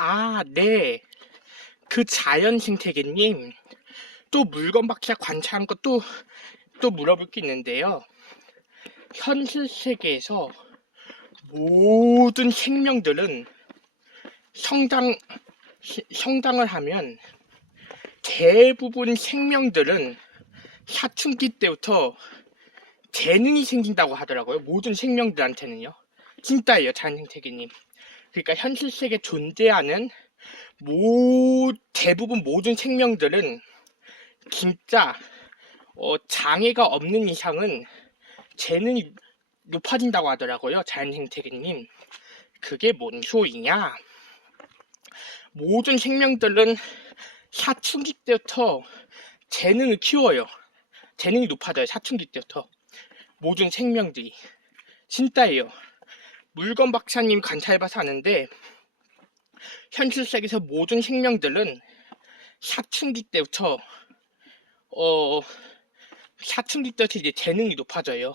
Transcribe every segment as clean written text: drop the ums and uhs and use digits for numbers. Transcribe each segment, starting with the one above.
아, 네. 그 자연 생태계님, 또 물건 박사 관찰한 것도 또 물어볼 게 있는데요. 현실 세계에서 모든 생명들은 성장, 성장을 하면 대부분 생명들은 사춘기 때부터 재능이 생긴다고 하더라고요. 모든 생명들한테는요. 진짜예요, 자연 생태계님. 그러니까 현실 세계에 존재하는 대부분 모든 생명들은 진짜 장애가 없는 이상은 재능이 높아진다고 하더라고요. 자연 생태계님. 그게 뭔 소리냐? 모든 생명들은 사춘기 때부터 재능을 키워요. 재능이 높아져요. 사춘기 때부터. 모든 생명들이. 진짜예요. 물건 박사님 관찰해봐서 아는데 현실 세계에서 모든 생명들은 사춘기 때부터 이제 재능이 높아져요.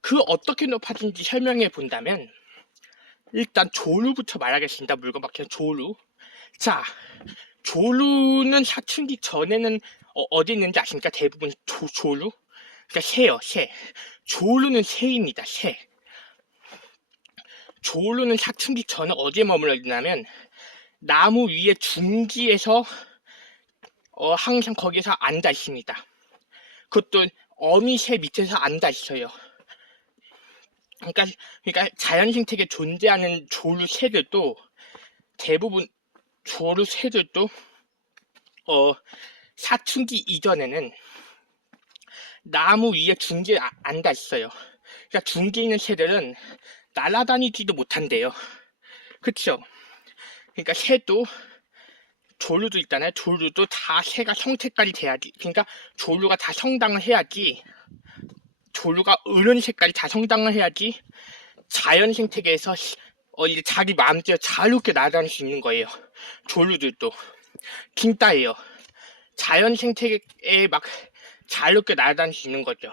그 어떻게 높아지는지 설명해 본다면 일단 조루부터 말하겠습니다. 물건 박사님 조루. 자, 조루는 사춘기 전에는 어디 있는지 아십니까? 대부분 조루? 그러니까 새요, 새. 조루는 새입니다, 새. 조루는 사춘기 전에 어디에 머물러 있냐면 나무 위에 둥지에서 항상 거기서 앉아 있습니다. 그것도 어미새 밑에서 앉아 있어요. 그러니까 자연 생태계에 존재하는 조루 새들도 대부분 조루 새들도 사춘기 이전에는 나무 위에 둥지에 앉아 있어요. 그러니까 둥지에 있는 새들은 날아다니지도 못한대요. 그쵸? 그러니까 새도 조류도 있잖아요. 조류도 다 새가 성체까지 돼야지. 그러니까 조류가 다 성장을 해야지. 조류가 어른 새까지 다 성장을 해야지 자연 생태계에서 이제 자기 마음대로 자유롭게 날아다닐 수 있는 거예요. 조류들도. 진짜예요. 자연 생태계에 막 자유롭게 날아다닐 수 있는 거죠.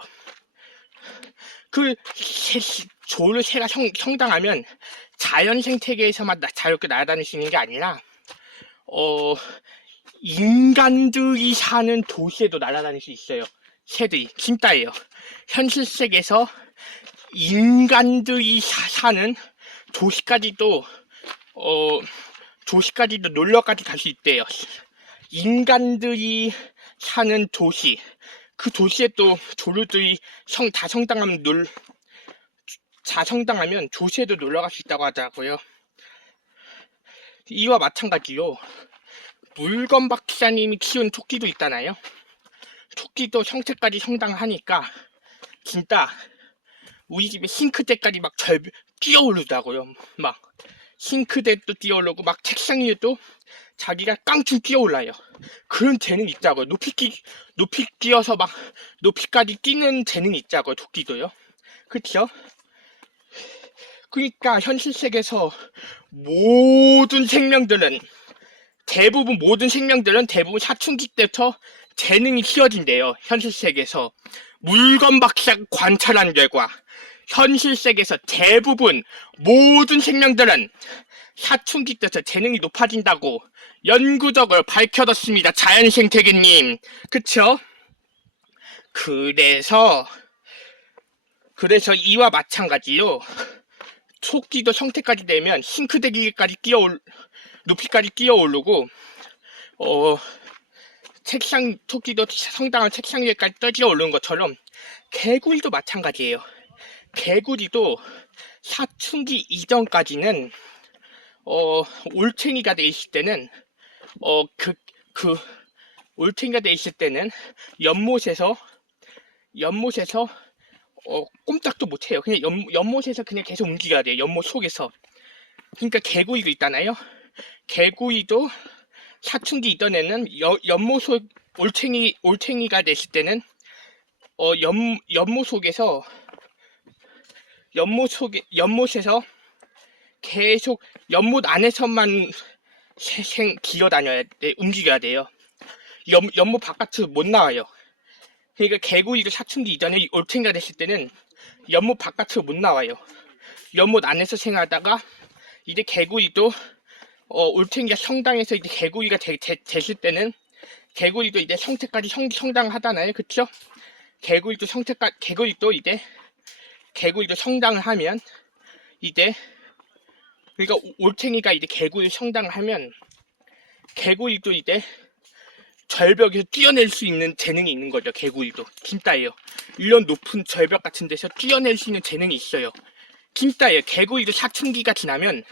조류 새가 성장하면 자연 생태계에서만 자유롭게 날아다닐 수 있는 게 아니라 인간들이 사는 도시에도 날아다닐 수 있어요. 새들이. 진짜예요. 현실 세계에서 인간들이 사는 도시까지도 놀러까지 갈 수 있대요. 인간들이 사는 도시, 그 도시에 또 조류들이 다 성장하면 도시에도 놀러갈 수 있다고 하더라고요. 이와 마찬가지로 물건 박사님이 키운 토끼도 있잖아요. 토끼도 성체까지 성장하니까 진짜 우리 집에 싱크대까지 막 뛰어오르더라고요. 막 싱크대도 뛰어오르고 막 책상 위에도 자기가 깡충 뛰어올라요. 그런 재능이 있다고요. 높이 뛰어서 막 높이까지 뛰는 재능이 있다고요. 토끼도요. 그쵸? 그러니까 현실 세계에서 대부분 사춘기 때부터 재능이 키워진대요. 현실 세계에서. 물건 박사 관찰한 결과 현실 세계에서 대부분 모든 생명들은 사춘기 때부터 재능이 높아진다고 연구적으로 밝혀졌습니다. 자연 생태계님. 그쵸? 그래서 이와 마찬가지로 토끼도 성체까지 되면 싱크대기까지 높이까지 끼어오르고 토끼도 성장한 책상 위에까지 떠지어 오르는 것처럼 개구리도 마찬가지예요. 개구리도 사춘기 이전까지는 올챙이가 돼 있을 때는 올챙이가 돼 있을 때는 연못에서 꼼짝도 못해요. 그냥 연못에서 그냥 계속 움직여야 돼요. 연못 속에서. 그러니까 개구리도 있잖아요. 개구리도 사춘기 이전에는 연못 속 올챙이가 됐을 때는 연못에서 계속 연못 안에서만 기어다녀야 돼, 움직여야 돼요. 연못 바깥으로 못 나와요. 그러니까 개구리도 사춘기 이전에 올챙이가 됐을 때는 연못 바깥으로 못 나와요. 연못 안에서 생활하다가 이제 개구리도 올챙이가 성당에서 이제 개구리가 됐을 때는 개구리도 이제 성체까지 성장하잖아요. 그쵸? 개구리도 성장을 하면 이제 그러니까 올챙이가 이제 개구리 성장을 하면 개구리도 이제 절벽에서 뛰어낼 수 있는 재능이 있는 거죠. 개구리도 진짜예요. 이런 높은 절벽 같은 데서 뛰어낼 수 있는 재능이 있어요. 진짜예요. 개구리도 사춘기가 지나면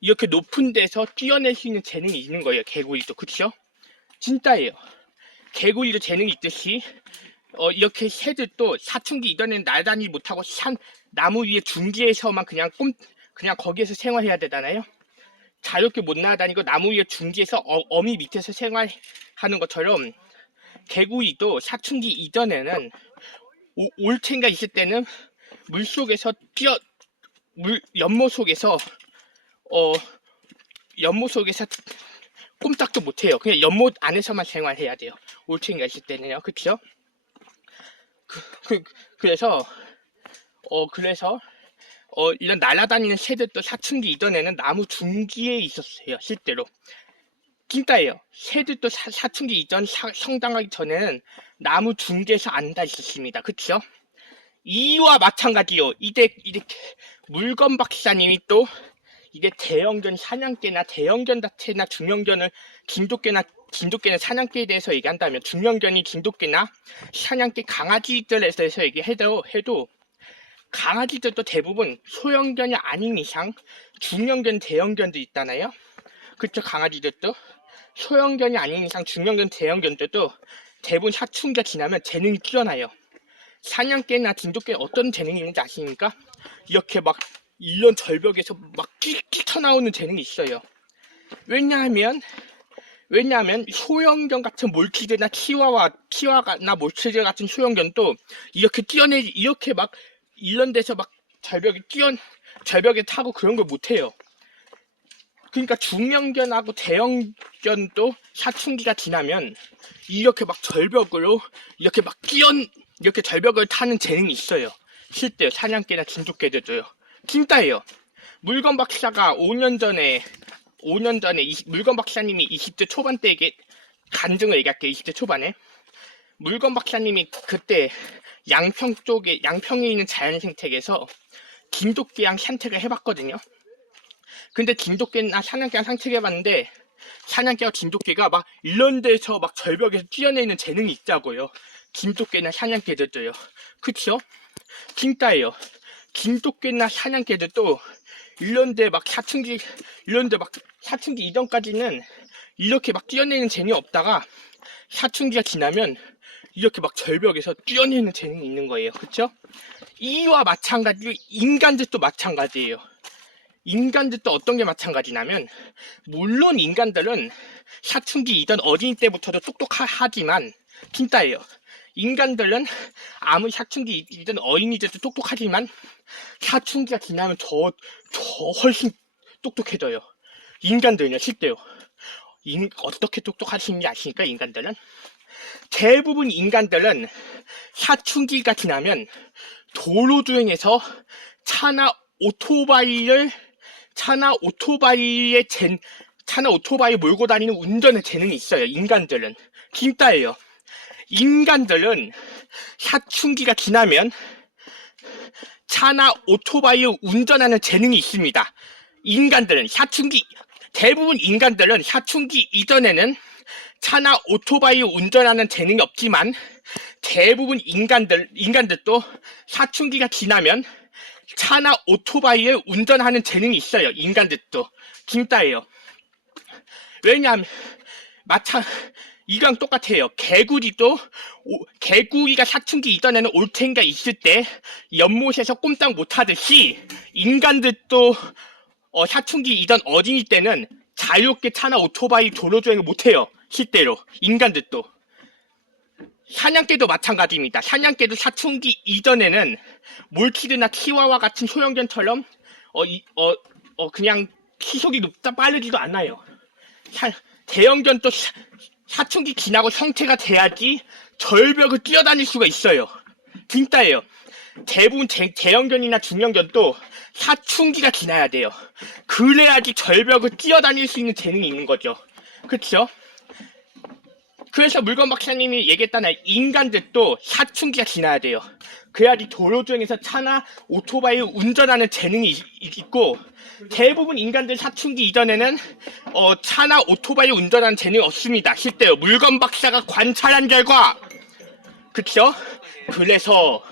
이렇게 높은 데서 뛰어낼 수 있는 재능이 있는 거예요. 개구리도. 그쵸? 진짜예요. 개구리도 재능이 있듯이 이렇게 새들도 사춘기 이전에는 날다니지 못하고 나무 위에 중지에서만 그냥 거기에서 생활해야 되잖아요. 자유롭게 못 날아다니고 나무 위에 중지에서 어미 밑에서 생활하는 것처럼 개구리도 사춘기 이전에는 올챙이가 있을 때는 연못 속에서 꼼짝도 못해요. 그냥 연못 안에서만 생활해야 돼요. 올챙이가 있을 때는요. 그쵸? 그래서 이런 날아다니는 새들도 사춘기 이전에는 나무 중기에 있었어요. 실제로. 진짜예요. 새들도 사춘기 이전 성장하기 전에는 나무 중기에서 앉아 있었습니다. 그쵸? 이와 마찬가지요. 이제 물건 박사님이 또 이제 대형견 사냥개나 대형견 자체나 중형견을 진돗개는 사냥개에 대해서 얘기한다면 중형견이 진돗개나 사냥개 강아지들에 대해서 얘기해도 강아지들도 대부분 소형견이 아닌 이상 중형견 대형견도 있잖아요. 그쵸? 강아지들도 소형견이 아닌 이상 중형견 대형견들도 대부분 사춘기가 지나면 재능이 뛰어나요. 사냥개나 진돗개는 어떤 재능이 있는지 아십니까? 이렇게 막 이런 절벽에서 막 뛰쳐나오는 재능이 있어요. 왜냐하면 소형견 같은 몰키즈나 치와와나 몰키즈 같은 소형견도 이렇게 막 이런 데서 막 절벽에 타고 그런 걸 못해요. 그러니까 중형견하고 대형견도 사춘기가 지나면 이렇게 막 절벽으로 이렇게 절벽을 타는 재능이 있어요. 실제요. 사냥개나 진돗개들도요. 진짜예요. 물건 박사가 5년 전에 물건 박사님이 20대 초반 때 간증을 얘기할게요. 20대 초반에 물건 박사님이 그때 양평에 있는 자연 생태계에서 진돗개랑 산책을 해봤거든요. 근데 진돗개나 사냥개랑 산책해봤는데 사냥개와 진돗개가 막 이런 데서 막 절벽에서 뛰어내는 재능이 있다고요. 진돗개나 사냥개들도요. 그쵸? 진짜예요. 진돗개나 사냥개들도 이런데 막 사춘기 이전까지는 이렇게 막 뛰어내는 재능이 없다가 사춘기가 지나면 이렇게 막 절벽에서 뛰어내는 재능이 있는 거예요. 그쵸? 이와 마찬가지로 인간들도 마찬가지예요. 인간들도 어떤 게 마찬가지냐면 물론 인간들은 사춘기 이전 어린이 때부터도 똑똑하지만 진짜예요. 인간들은 아무리 사춘기 이전 어린이들도 똑똑하지만 사춘기가 지나면 더 훨씬 똑똑해져요. 인간들은요. 실제요. 어떻게 똑똑하신지 아십니까? 인간들은 대부분 인간들은 사춘기가 지나면 도로주행에서 차나 오토바이 몰고 다니는 운전의 재능이 있어요. 인간들은. 진짜예요. 인간들은 사춘기가 지나면 차나 오토바이를 운전하는 재능이 있습니다. 대부분 인간들은 사춘기 이전에는 차나 오토바이를 운전하는 재능이 없지만 대부분 인간들도 사춘기가 지나면 차나 오토바이를 운전하는 재능이 있어요. 인간들도. 진짜예요. 왜냐하면 이랑 똑같아요. 개구리가 사춘기 이전에는 올챙이가 있을 때 연못에서 꼼짝 못하듯이 인간들도 사춘기 이전 어린이 때는 자유롭게 차나 오토바이 도로주행을 못해요. 실제로 인간들도. 사냥개도 마찬가지입니다. 사냥개도 사춘기 이전에는 몰키드나 치와와 같은 소형견처럼 그냥 시속이 빠르지도 않아요. 대형견도 사춘기 지나고 성체가 돼야지 절벽을 뛰어다닐 수가 있어요. 진짜예요. 대부분 대형견이나 중형견도 사춘기가 지나야 돼요. 그래야지 절벽을 뛰어다닐 수 있는 재능이 있는 거죠. 그쵸? 그래서 물건 박사님이 얘기했다나 인간들도 사춘기가 지나야 돼요. 그래야지 도로 중에서 차나 오토바이 운전하는 재능이 있고, 대부분 인간들 사춘기 이전에는 차나 오토바이 운전하는 재능이 없습니다. 실제로 물건 박사가 관찰한 결과. 그쵸? 그래서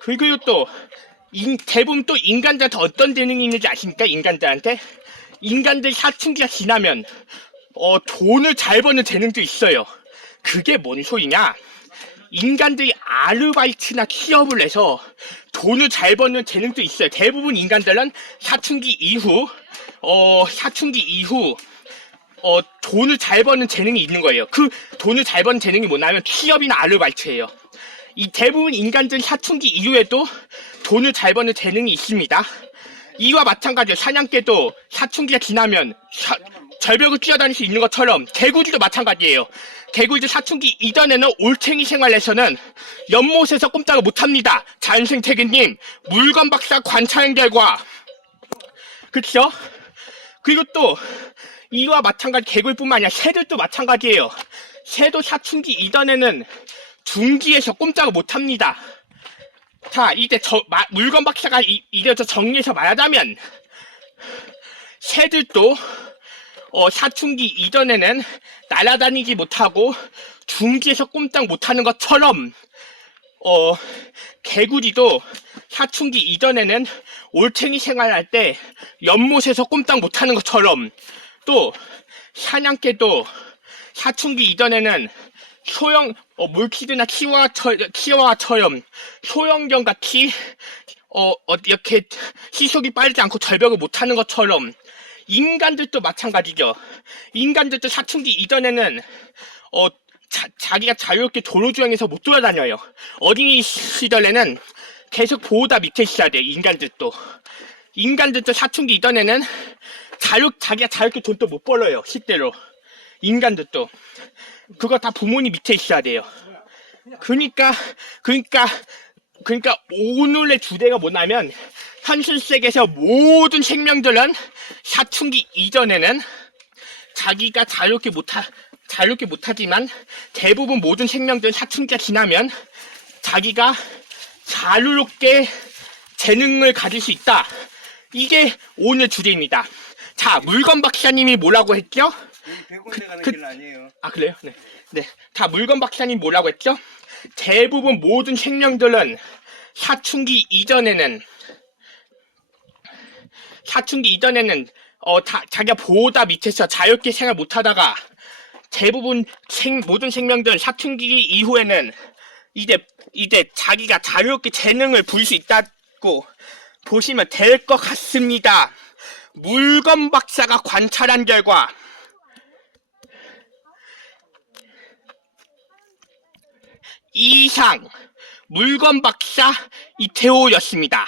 그리고 또 대부분 또 인간들한테 어떤 재능이 있는지 아십니까? 인간들 사춘기가 지나면 돈을 잘 버는 재능도 있어요. 그게 뭔 소리냐? 인간들이 아르바이트나 취업을 해서 돈을 잘 버는 재능도 있어요. 대부분 인간들은 사춘기 이후 돈을 잘 버는 재능이 있는 거예요. 그 돈을 잘 버는 재능이 뭐냐면 취업이나 아르바이트예요. 이 대부분 인간들 사춘기 이후에도 돈을 잘 버는 재능이 있습니다. 이와 마찬가지로 사냥개도 사춘기가 지나면 절벽을 뛰어다닐 수 있는 것처럼 개구리도 마찬가지예요. 개구리도 사춘기 이전에는 올챙이 생활에서는 연못에서 꼼짝을 못합니다. 자연생태계님, 물건 박사 관찰한 결과. 그쵸? 그리고 또 이와 마찬가지 개구리뿐만 아니라 새들도 마찬가지예요. 새도 사춘기 이전에는 둥지에서 꼼짝을 못합니다. 자, 이제 물건 박사가 이래서 정리해서 말하자면 새들도 사춘기 이전에는 날아다니지 못하고 둥지에서 꼼짝 못하는 것처럼 개구리도 사춘기 이전에는 올챙이 생활할 때 연못에서 꼼짝 못하는 것처럼, 또 사냥개도 사춘기 이전에는 물키드나 키와처럼 소형견 같이 이렇게 시속이 빠르지 않고 절벽을 못하는 것처럼 인간들도 마찬가지죠. 인간들도 사춘기 이전에는 자기가 자유롭게 도로주행해서 못 돌아다녀요. 어린이 시절에는 계속 보호다 밑에 있어야 돼요. 인간들도 사춘기 이전에는 자기가 자유롭게 돈도 못 벌어요. 실제로 인간들도 그거 다 부모님 밑에 있어야 돼요. 그러니까 오늘의 주제가 뭐냐면, 현실 세계에서 모든 생명들은 사춘기 이전에는 자기가 자유롭게 못하지만 대부분 모든 생명들은 사춘기가 지나면 자기가 자유롭게 재능을 가질 수 있다. 이게 오늘 주제입니다. 자, 물건 박사님이 뭐라고 했죠? 100원대 가는 길 아니에요. 아, 그래요? 네. 자, 물건 박사님 뭐라고 했죠? 대부분 모든 생명들은 사춘기 이전에는 자기가 보호다 밑에서 자유롭게 생활 못하다가 대부분 모든 생명들 사춘기 이후에는 이제 자기가 자유롭게 재능을 부릴 수 있다고 보시면 될 것 같습니다. 물건 박사가 관찰한 결과 이상 물건 박사 이태호였습니다.